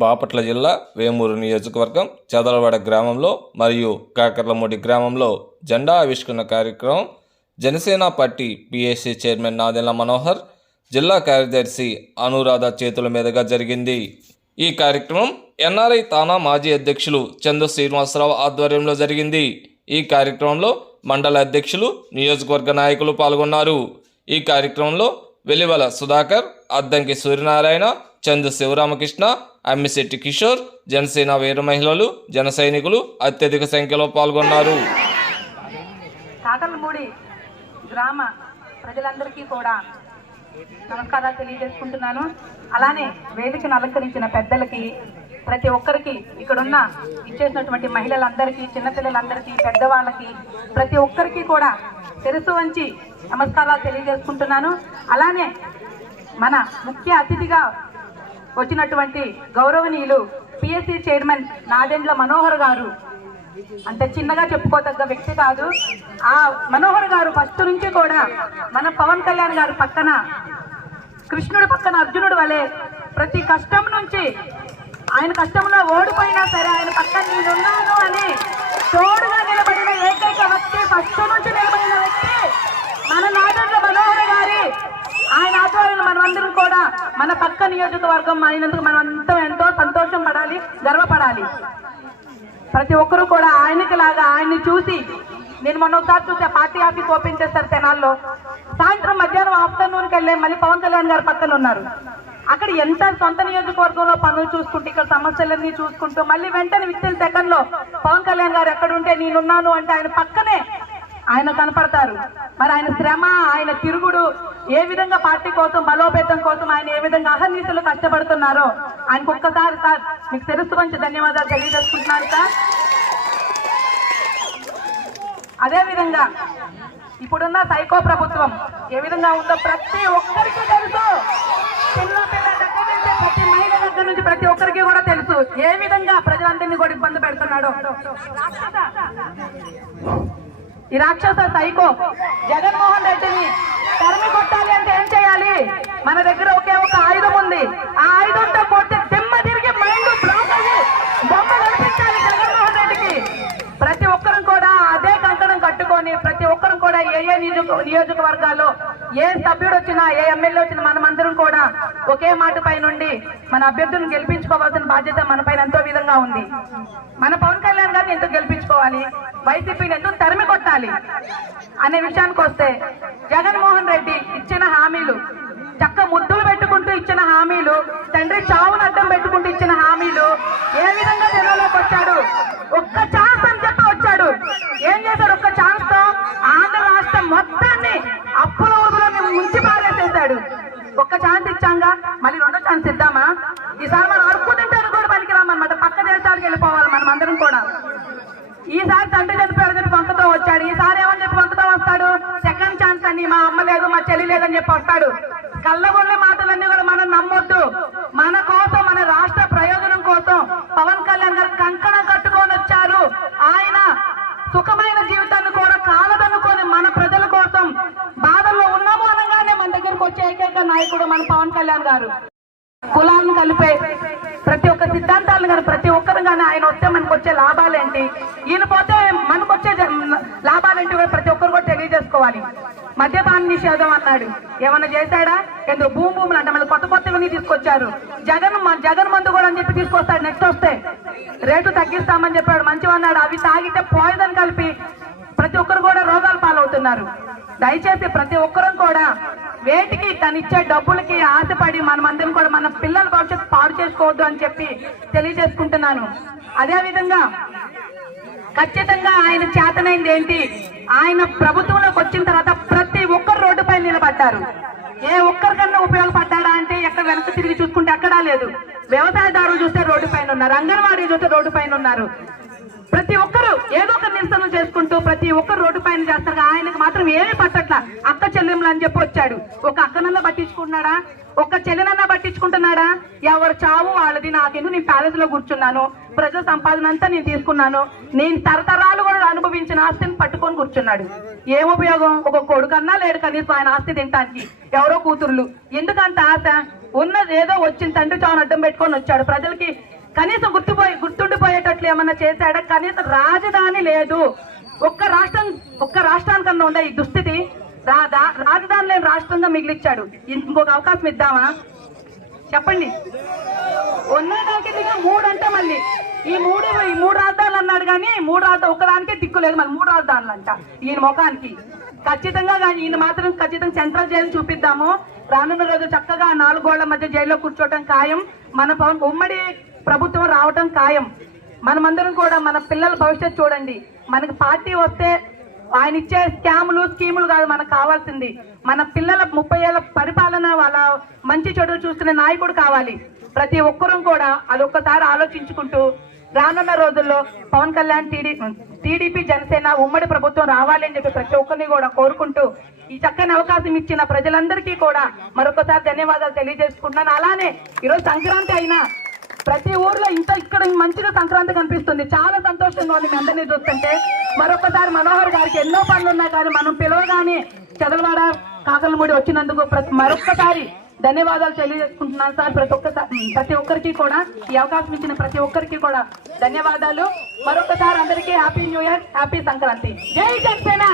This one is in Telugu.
బాపట్ల జిల్లా వేమూరు నియోజకవర్గం చదలవాడ గ్రామంలో మరియు కాకర్లమూడి గ్రామంలో జెండా ఆవిష్కరణ కార్యక్రమం Janasena party PSC chairman Nadendla Manohar జిల్లా కార్యదర్శి అనురాధ చేతుల మీదుగా జరిగింది. ఈ కార్యక్రమం ఎన్ఆర్ఐ తానా మాజీ అధ్యక్షులు చందు శ్రీనివాసరావు ఆధ్వర్యంలో జరిగింది. ఈ కార్యక్రమంలో మండల అధ్యక్షులు నియోజకవర్గ నాయకులు పాల్గొన్నారు. ఈ కార్యక్రమంలో వెలివల సుధాకర్ అద్దంకి సూర్యనారాయణ చందు శివరామకృష్ణ అమ్మిశెట్టి కిషోర్ జనసేన వీర మహిళలు జన సైనికులు అత్యధిక సంఖ్యలో పాల్గొన్నారు. కాకలమూడి గ్రామ ప్రజలందరికీ కూడా నమస్కారాలు తెలియజేసుకుంటున్నాను. అలానే వేదికను అలంకరించిన పెద్దలకి ప్రతి ఒక్కరికి ఇక్కడున్న ఇచ్చేసినటువంటి మహిళలందరికీ చిన్నపిల్లలందరికీ పెద్దవాళ్ళకి ప్రతి ఒక్కరికి కూడా తెలుసు వంచి నమస్కారాలు తెలియజేసుకుంటున్నాను. అలానే మన ముఖ్య అతిథిగా వచ్చినటువంటి గౌరవనీయులు పిఎస్సి చైర్మన్ నాదెండ్ల మనోహర్ గారు. అంత చిన్నగా చెప్పుకోతగ్గ వ్యక్తి కాదు. ఆ మనోహర్ గారు ఫస్ట్ నుంచి కూడా మన పవన్ కళ్యాణ్ గారు పక్కన కృష్ణుడు పక్కన అర్జునుడు వలె ప్రతి కష్టం నుంచి ఆయన కష్టంలో ఓడిపోయినా సరే ఆయన పక్కన నేనున్నాను అని తోడుగా నిలబడిన ఏకైక వ్యక్తి ఫస్ట్ నుంచి నిలబడిన వ్యక్తి మన నాదెండ్ల మనోహర్ గారి ఆయన ఆధ్వర్యంలో మనమందరం కూడా మన పక్క నియోజకవర్గం అయినందుకు మనం అంతా ఎంతో సంతోషం పడాలి గర్వపడాలి. ప్రతి ఒక్కరూ కూడా ఆయనకి లాగా ఆయన్ని చూసి నేను మొన్న ఒకసారి చూసా పార్టీ ఆఫీస్ ఓపెన్ చేస్తారు తెనాల్లో. సాయంత్రం మధ్యాహ్నం ఆఫ్టర్నూన్కి వెళ్ళే మళ్ళీ పవన్ కళ్యాణ్ గారు పక్కన ఉన్నారు. అక్కడ ఎంత సొంత నియోజకవర్గంలో పనులు చూసుకుంటూ ఇక్కడ సమస్యలన్నీ చూసుకుంటూ మళ్ళీ వెంటనే విత్తిన ఇన్ సెకండ్లో పవన్ కళ్యాణ్ గారు ఎక్కడుంటే నేనున్నాను అంటే ఆయన పక్కనే ఆయన కనపడతారు. మరి ఆయన శ్రమ ఆయన తిరుగుడు ఏ విధంగా పార్టీ కోసం బలోపేతం కోసం ఆయన ఏ విధంగా అహర్నిశలు కష్టపడుతున్నారో ఆయనకు ఒక్కసారి సార్ మీకు తెలుసు మంచి ధన్యవాదాలు తెలియజేసుకుంటున్నాను సార్. అదేవిధంగా ఇప్పుడున్న సైకో ప్రభుత్వం ఏ విధంగా ఉందో ప్రతి ఒక్కరికి తెలుసు. దగ్గర నుంచి ప్రతి మహిళ దగ్గర నుంచి ప్రతి ఒక్కరికి కూడా తెలుసు ఏ విధంగా ప్రజలందరినీ కూడా ఇబ్బంది పెడుతున్నాడో. ఈ రాక్షస సైకో జగన్మోహన్ రెడ్డిని తరిమి కొట్టాలి అంటే ఏం చేయాలి? మన దగ్గర ఒకే ఒక ఆయుధం ఉంది. ఆ ఆయుధంతో కొట్టి దిమ్మ తిరిగి మైండ్ బ్లాక్ అయ్యి బొమ్మ కనిపించాలి జగన్మోహన్ రెడ్డికి. ప్రతి ఒక్కరం కూడా అదే కంకణం కట్టుకొని ప్రతి ఒక్కరం కూడా ఏ ఏ నియోజక నియోజకవర్గాల్లో ఏ సభ్యుడు వచ్చినా ఏ ఎమ్మెల్యే వచ్చినా మనమందరం కూడా ఒకే మాట పై నుండి మన అభ్యర్థులను గెలిపించుకోవాల్సిన బాధ్యత మనపైన ఎంతో విధంగా ఉంది. మన పవన్ కళ్యాణ్ గారిని ఎందుకు గెలిపించుకోవాలి? వైసీపీని ఎందుకు తరిమి కొట్టాలి? అనే విషయానికి వస్తే జగన్మోహన్ రెడ్డి ఇచ్చిన హామీలు చక్క ముద్దులు పెట్టుకుంటూ ఇచ్చిన హామీలు తండ్రి చావును అడ్డం పెట్టుకుంటూ ఇచ్చిన హామీలు ఏ విధంగా జనంలోకి వచ్చాడు? ఒక్క ఛాన్స్ అని చెప్పి వచ్చాడు. ఏం చేశాడు? ఒక్క ఛాన్స్తో ఆంధ్ర రాష్ట్రం మొత్తాన్ని అప్పుల ఊరులోని ముంచి పారేసేసాడు ఒక్క ఛాన్స్ ఇచ్చాంగా మళ్ళీ రెండో ఛాన్స్ ఇద్దామా ఈసారి మనం అడుక్కు తింటాను కూడా పనికిరామన్నమాట పక్క దేశాలకు వెళ్ళిపోవాలి మనం అందరం కూడా ఈసారి తండ్రి చనిపోయాడు చెప్పి వంకతో వచ్చాడు ఈసారి ఏమని చెప్పి వంకతో వస్తాడు సెకండ్ మా అమ్మ లేదు మా చెల్లి లేదని చెప్పి వస్తాడు. కళ్ళగొల్లి మాటలన్నీ కూడా మనం నమ్మొద్దు. మన కోసం మన రాష్ట్ర ప్రయోజనం కోసం పవన్ కళ్యాణ్ గారు కంకణం కట్టుకొని వచ్చారు. ఆయన సుఖమైన జీవితాన్ని కూడా కాలదనుకొని మన ప్రజల కోసం బాధల్లో ఉన్నాము అనగానే మన దగ్గరకు వచ్చే ఏకైక నాయకుడు మన పవన్ కళ్యాణ్ గారు. కులాలను కలిపే ప్రతి ఒక్క సిద్ధాంతాలను కానీ ప్రతి ఒక్కరు కానీ ఆయన వస్తే మనకు వచ్చే లాభాలేంటి? ఈయన పోతే మనకు వచ్చే లాభాలేంటి కూడా ప్రతి తెలియజేసుకోవాలి. మద్యపాన నిషేధం అన్నాడు. ఏమన్నా చేశాడా? ఎందుకు భూమి భూములు అంటే మళ్ళీ కొత్త కొత్తవన్నీ తీసుకొచ్చారు. జగన్ మ- జగన్ మందు కూడా అని చెప్పి తీసుకొస్తాడు నెక్స్ట్ వస్తే. రేటు తగ్గిస్తామని చెప్పాడు మంచివన్నాడు. అవి తాగితే పాయిజన్ కలిపి ప్రతి ఒక్కరు కూడా రోగాలు పాలవుతున్నారు. దయచేసి ప్రతి ఒక్కరం కూడా వేటికి తనిచ్చే డబ్బులకి ఆశపడి మనమందరం కూడా మన పిల్లల భవిష్యత్తు పాడు చేసుకోవద్దు అని చెప్పి తెలియజేసుకుంటున్నాను. అదేవిధంగా ఖచ్చితంగా ఆయన చేతనైంది ఏంటి? ఆయన ప్రభుత్వంలోకి వచ్చిన తర్వాత ప్రతి ఒక్కరు రోడ్డుపై నిలబడ్డారు. ఏ ఒక్కరికన్నా ఉపయోగపడ్డాడా అంటే ఎక్కడ వెనక్కి తిరిగి చూసుకుంటే ఎక్కడా లేదు. వ్యవసాయదారులు చూస్తే రోడ్డు పైన ఉన్నారు అంగన్వాడీలు చూస్తే రోడ్డు పైన ఉన్నారు. ప్రతి ఒక్కరు ఏదో ఒక నిరసన చేసుకుంటూ ప్రతి ఒక్కరు రోడ్డు పైన చేస్తారు ఆయనకు మాత్రం ఏమీ పట్టట్ల. అక్క చెల్లెములు అని చెప్పి వచ్చాడు. ఒక అక్కనన్నా పట్టించుకుంటున్నాడా? ఒక చెల్లెనన్నా పట్టించుకుంటున్నాడా? ఎవరు చావు వాళ్ళది. నాకెందుకు? నేను ప్యాలెస్లో కూర్చున్నాను. ప్రజల సంపాదన అంతా నేను తీసుకున్నాను. నేను తరతరాలు కూడా అనుభవించిన ఆస్తిని పట్టుకొని కూర్చున్నాడు. ఏం ఉపయోగం? ఒక కొడుకన్నా లేడు కనీసం ఆయన ఆస్తి తినటానికి. ఎవరో కూతుర్లు. ఎందుకంత ఆశ? ఉన్నది ఏదో వచ్చిన తండ్రి చావును అడ్డం పెట్టుకొని వచ్చాడు. ప్రజలకి కనీసం గుర్తుపోయి గుర్తుండిపోయేటట్లు ఏమన్నా చేశాడా? కనీసం రాజధాని లేదు. ఒక్క రాష్ట్రం ఒక్క రాష్ట్రానికన్నా ఉండే ఈ దుస్థితి? రాదా రాజధాని లేని రాష్ట్రంగా మిగిలిచ్చాడు. ఇంకొక అవకాశం ఇద్దామా? చెప్పండి. ఉన్నదానికి దిగా మూడు అంటే మళ్ళీ. ఈ మూడు ఈ మూడు రాజధానులు అన్నాడు కానీ మూడు రాజధాని ఒకదానికే దిక్కు లేదు మళ్ళీ. మూడు రాజధానులు అంట ఈయన ముఖానికి. ఖచ్చితంగా కానీ ఈయన మాత్రం ఖచ్చితంగా సెంట్రల్ జైలు చూపిద్దాము. రానున్న రోజు చక్కగా నాలుగు గోళ్ళ మధ్య జైల్లో కూర్చోవటం ఖాయం. మన పవన్ ఉమ్మడి ప్రభుత్వం రావటం ఖాయం. మనమందరం కూడా మన పిల్లల భవిష్యత్తు చూడండి. మనకి పార్టీ వస్తే ఆయన ఇచ్చే స్కాములు స్కీములు కాదు మనకు కావాల్సింది. మన పిల్లల ముప్పై ఏళ్ళ పరిపాలన వాళ్ళ మంచి చెడు చూస్తున్న నాయకుడు కావాలి. ప్రతి ఒక్కరూ కూడా అది ఒక్కసారి ఆలోచించుకుంటూ రానున్న రోజుల్లో పవన్ కళ్యాణ్ టీడీపీ టీడీపీ జనసేన ఉమ్మడి ప్రభుత్వం రావాలి అని చెప్పి ప్రతి ఒక్కరిని కూడా కోరుకుంటూ ఈ చక్కని అవకాశం ఇచ్చిన ప్రజలందరికీ కూడా మరొకసారి ధన్యవాదాలు తెలియజేసుకుంటున్నాను. అలానే ఈరోజు సంక్రాంతి అయినా ప్రతి ఊర్లో ఇంత ఇక్కడ మంచిగా సంక్రాంతి కనిపిస్తుంది. చాలా సంతోషంగా ఉంది మీ అందరినీ చూస్తుంటే. మరొకసారి మనోహర్ గారికి ఎన్నో పనులు ఉన్నాయి కానీ మనం పిలవగానే చదలవాడ కాకలమూడి వచ్చినందుకు ప్రతి మరొక్కసారి ధన్యవాదాలు తెలియజేసుకుంటున్నాను సార్. ప్రతి ఒక్కసారి ప్రతి ఒక్కరికి కూడా ఈ అవకాశం ఇచ్చిన ప్రతి ఒక్కరికి కూడా ధన్యవాదాలు. మరొకసారి అందరికీ happy new year happy Sankranti జై జనసేన!